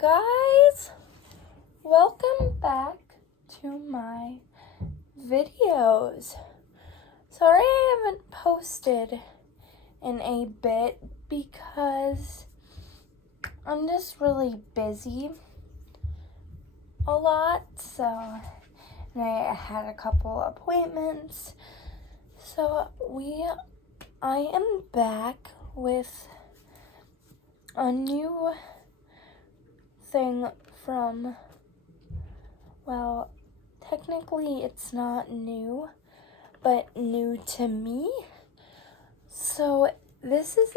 guys? Welcome back to my videos. Sorry I haven't posted in a bit because I'm just really busy a lot, and I had a couple appointments. So I am back with a new thing from, well, technically it's not new, but new to me. So this is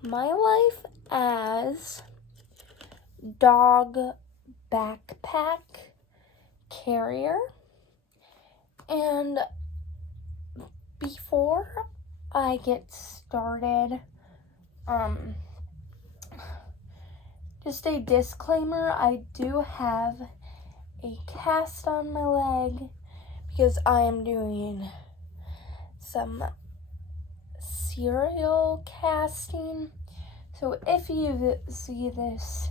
my life as dog backpack carrier. And before I get started, just a disclaimer, I do have a cast on my leg because I am doing some serial casting. So if you see this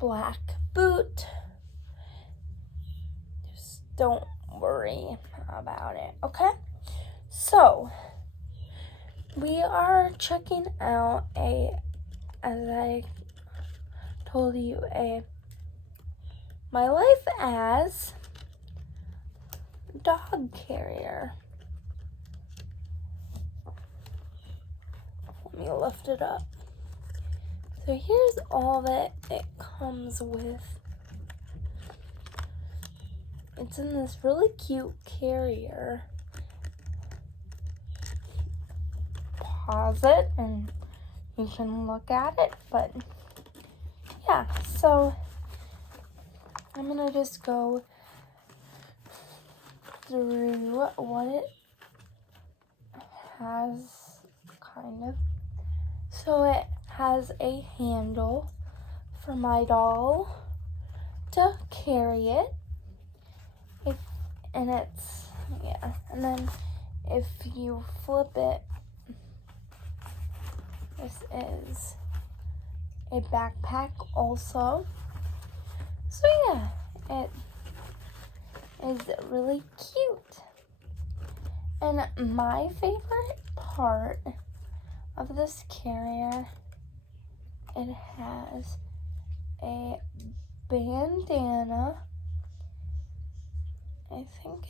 black boot, just don't worry about it, okay? So we are checking out as I told you, my life as dog carrier. Let me lift it up. So here's all that it comes with. It's in this really cute carrier. Pause it and you can look at it, but yeah, so I'm gonna just go through what it has, kind of. So it has a handle for my doll to carry it. And then if you flip it, this is a backpack also. So yeah, it is really cute. And my favorite part of this carrier, it has a bandana. I think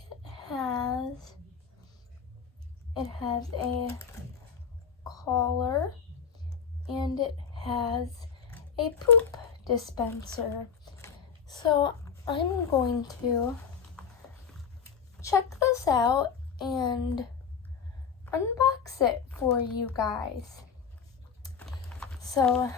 it has a collar, and it has a poop dispenser. So I'm going to check this out and unbox it for you guys. So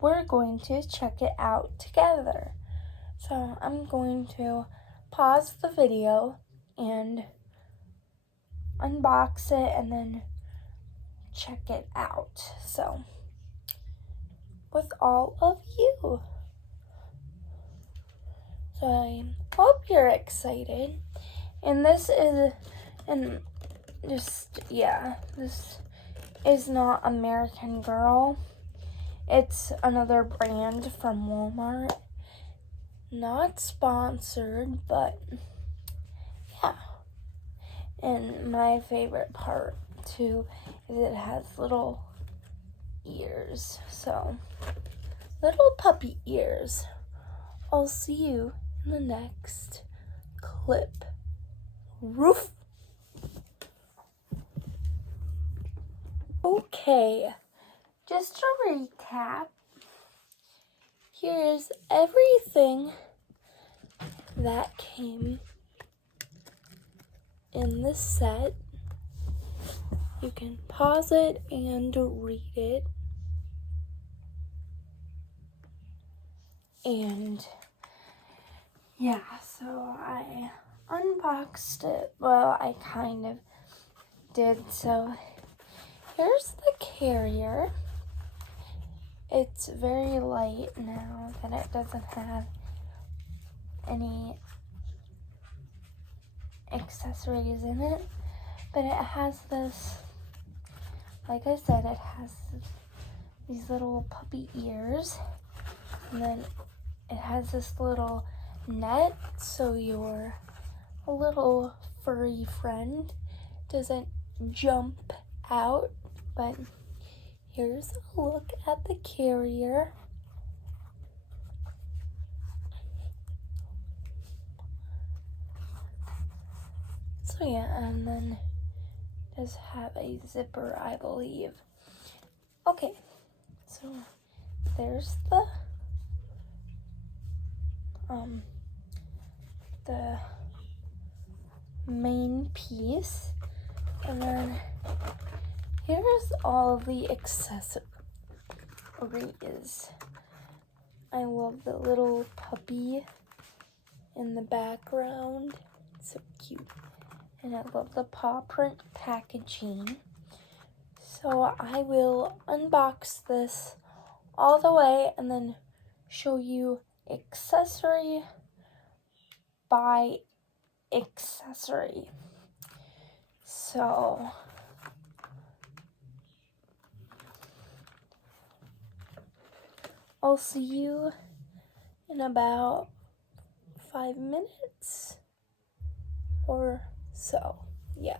we're going to check it out together. So I'm going to pause the video and unbox it and then check it out. So with all of you. So I hope you're excited. And this is not American Girl. It's another brand from Walmart. Not sponsored, but yeah. And my favorite part too is it has little ears. So, little puppy ears. I'll see you in the next clip. Roof. Okay, just to recap, here's everything that came in this set. You can pause it and read it. And yeah, so I unboxed it. Well, I kind of did. So here's the carrier. It's very light now that it doesn't have any accessories in it, but it has this like I said, it has these little puppy ears, and then it has this little net so your little furry friend doesn't jump out. But here's a look at the carrier. So yeah, and then it does have a zipper, I believe. Okay, so there's the main piece, and then here's all of the accessories. I love the little puppy in the background, so cute, and I love the paw print packaging. So I will unbox this all the way and then show you accessory by accessory. So I'll see you in about 5 minutes or so. Yeah.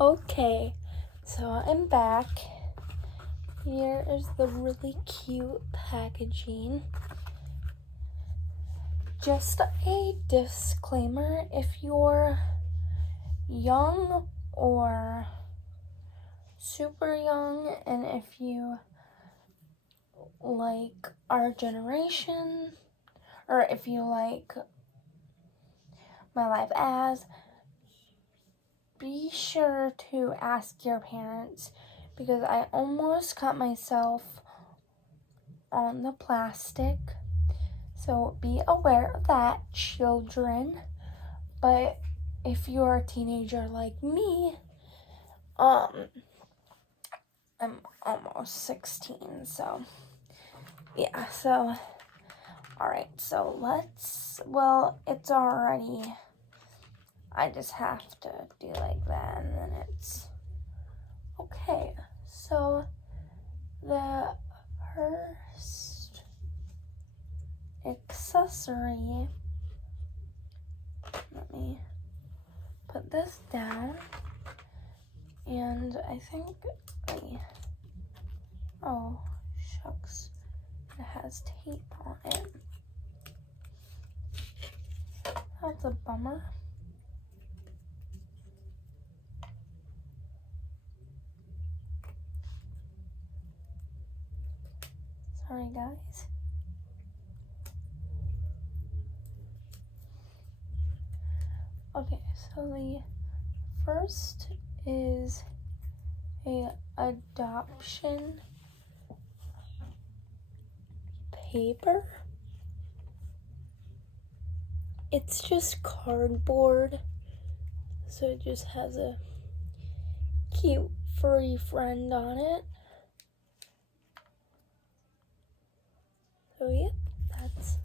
Okay, so I'm back. Here is the really cute packaging. Just a disclaimer, if you're young or super young, and if you like our generation, or if you like My Life As, be sure to ask your parents, because I almost cut myself on the plastic. So be aware of that, children. But if you're a teenager like me, I'm almost 16, so yeah, so alright, so it's already, I just have to do like that, and then it's okay. So the first accessory, let me put this down, and I think, oh shucks, it has tape on it. That's a bummer. Sorry guys. Okay, so the first is a adoption paper. It's just cardboard, so it just has a cute furry friend on it. So yeah, that's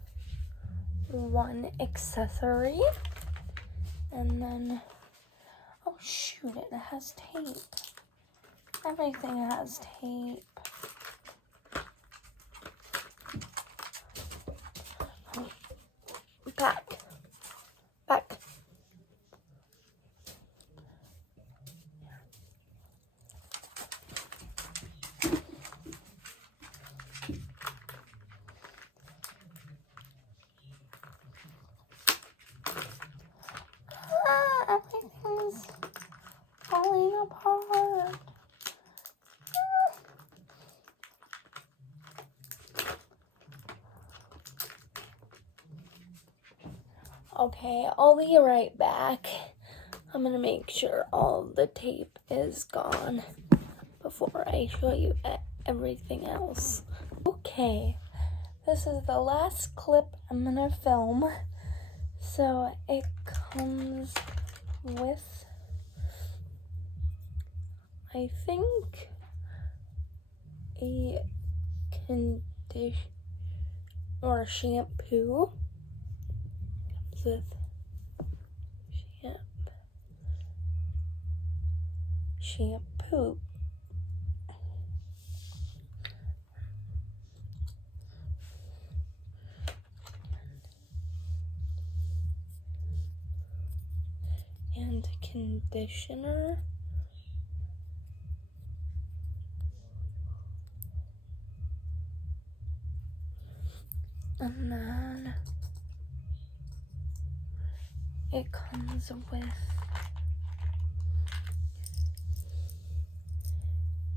one accessory. And then, oh shoot, it has tape. Everything has tape. Back. Everything's falling apart. Okay, I'll be right back. I'm gonna make sure all the tape is gone before I show you everything else. Okay, this is the last clip I'm gonna film. So it comes with, I think, a conditioner or shampoo. Comes with shampoo. And conditioner. And then it comes with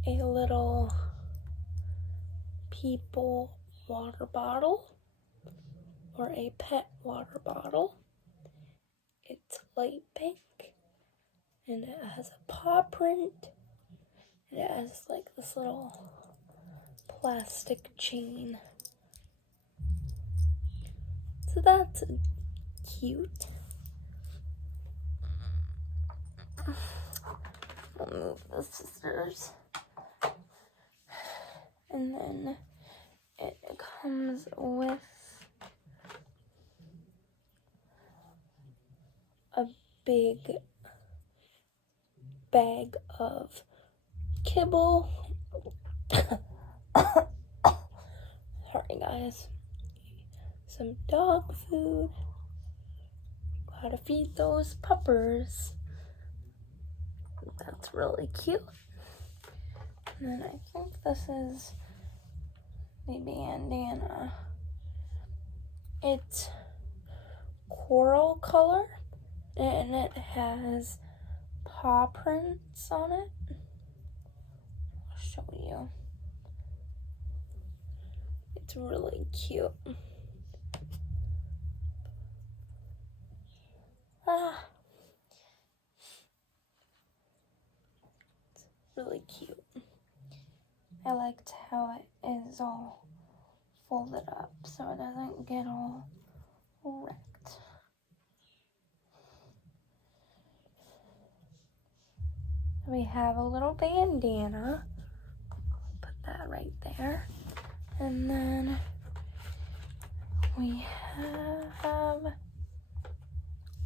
a little people water bottle or a pet water bottle. It's light pink and it has a paw print and it has like this little plastic chain. So that's cute. I'll move the scissors. And then it comes with a big bag of kibble. Sorry guys. Some dog food. Gotta feed those puppers. That's really cute. And then I think this is the bandana. It's coral color and it has paw prints on it. I'll show you. It's really cute. It's really cute. I liked how it is all folded up so it doesn't get all wrecked. We have a little bandana. Put that right there. And then we have,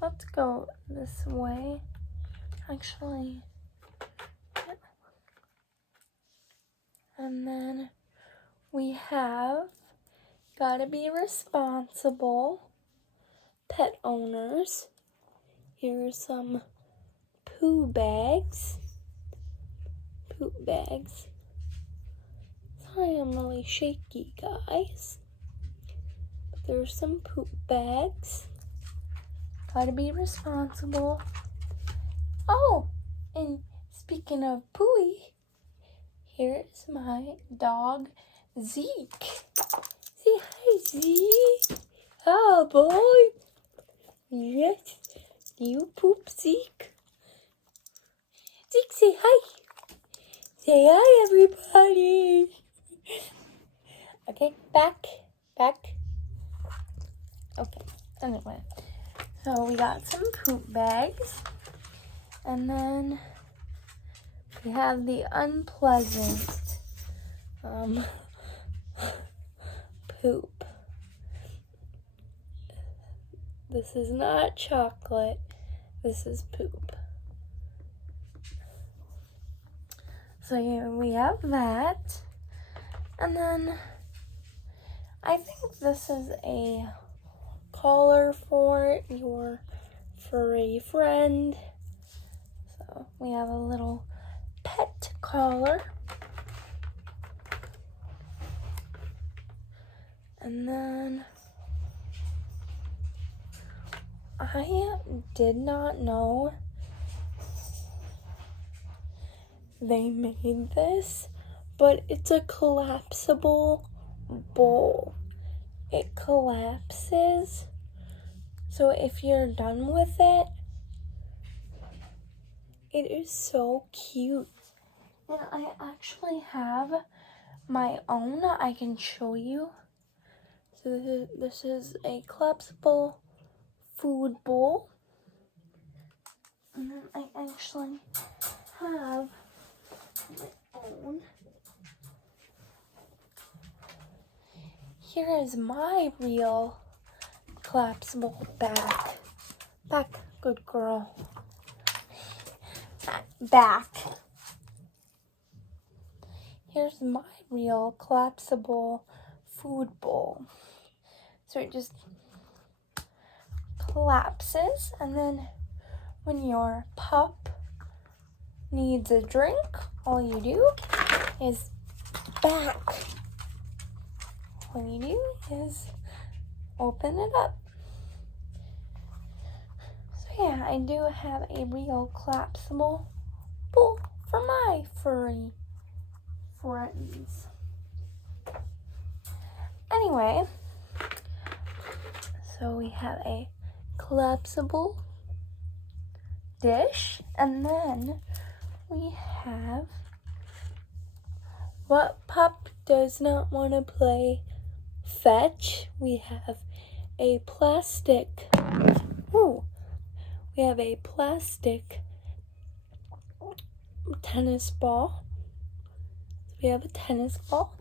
let's go this way. Actually, and then we have gotta be responsible pet owners. Here's some poo bags. Poop bags. Sorry, I'm really shaky, guys. But there's some poop bags. Gotta be responsible. Oh, and speaking of pooey, here's my dog, Zeke. Say hi, Zeke. Oh, boy. Yes. Do you poop, Zeke? Zeke, say hi. Say hi, everybody. Okay, back. Okay, anyway. So we got some poop bags. And then we have the unpleasant poop. This is not chocolate. This is poop. So yeah, we have that. And then I think this is a collar for your furry friend. So we have a little pet collar. And then I did not know they made this, but it's a collapsible bowl. It collapses, so if you're done with it, it is so cute. And I actually have my own. I can show you. So this is a collapsible food bowl. And then I actually have my own. Here is my real collapsible back, good girl. Back. here's my real collapsible food bowl. So it just collapses, and then when your pup needs a drink, all you do is back. All you do is open it up. So yeah, I do have a real collapsible bowl for my furry friends. Anyway, so we have a collapsible dish, and then we have, what pup does not want to play fetch? We have a plastic, we have a plastic tennis ball. We have a tennis ball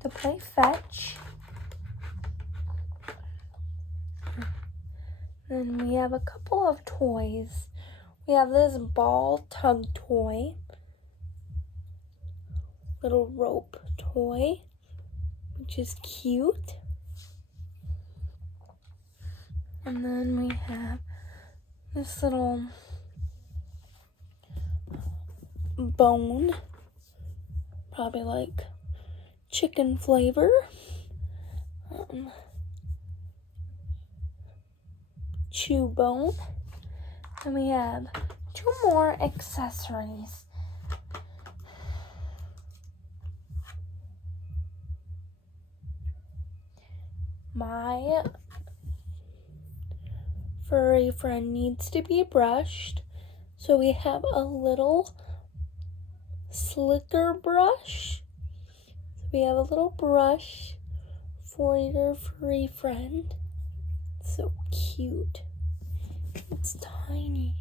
to play fetch. Then we have a couple of toys. We have this ball tug toy, little rope toy, which is cute. And then we have this little bone, probably like chicken flavor. Chew bone. And we have 2 more accessories. My furry friend needs to be brushed, so we have a little slicker brush. So we have a little brush for your furry friend. So cute. It's tiny.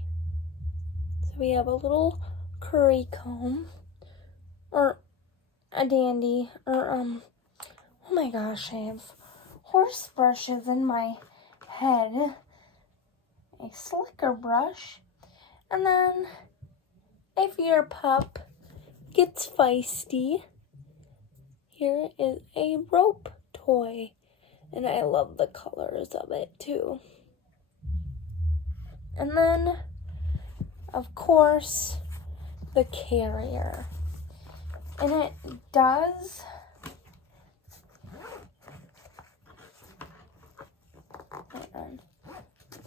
So we have a little curry comb, or a dandy, or oh my gosh, I have horse brushes in my head. A slicker brush, and then if your pup gets feisty, here is a rope toy, and I love the colors of it too. And then, of course, the carrier, and it does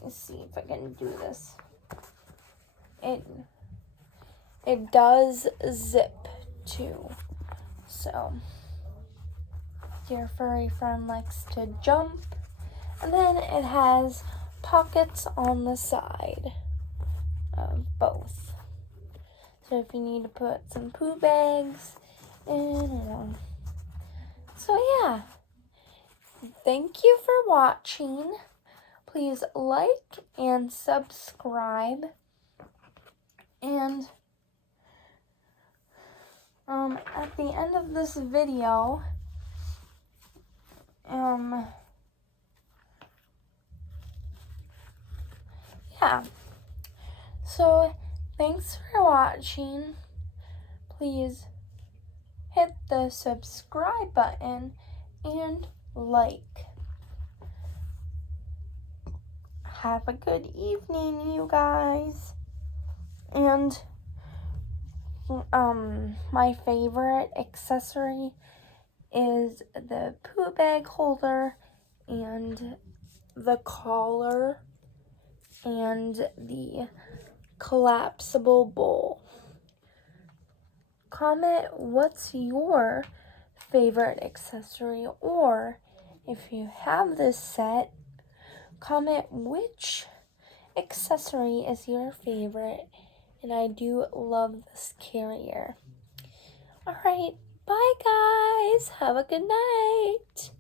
let's see if I can do this. It does zip too. So your furry friend likes to jump, and then it has pockets on the side of both. So if you need to put some poo bags in, so yeah. Thank you for watching. Please like and subscribe. And at the end of this video, yeah. So thanks for watching. Please hit the subscribe button and like. Have a good evening, you guys. And my favorite accessory is the poo bag holder and the collar and the collapsible bowl. Comment what's your favorite accessory, or if you have this set, comment which accessory is your favorite. And I do love this carrier. Alright, bye guys. Have a good night.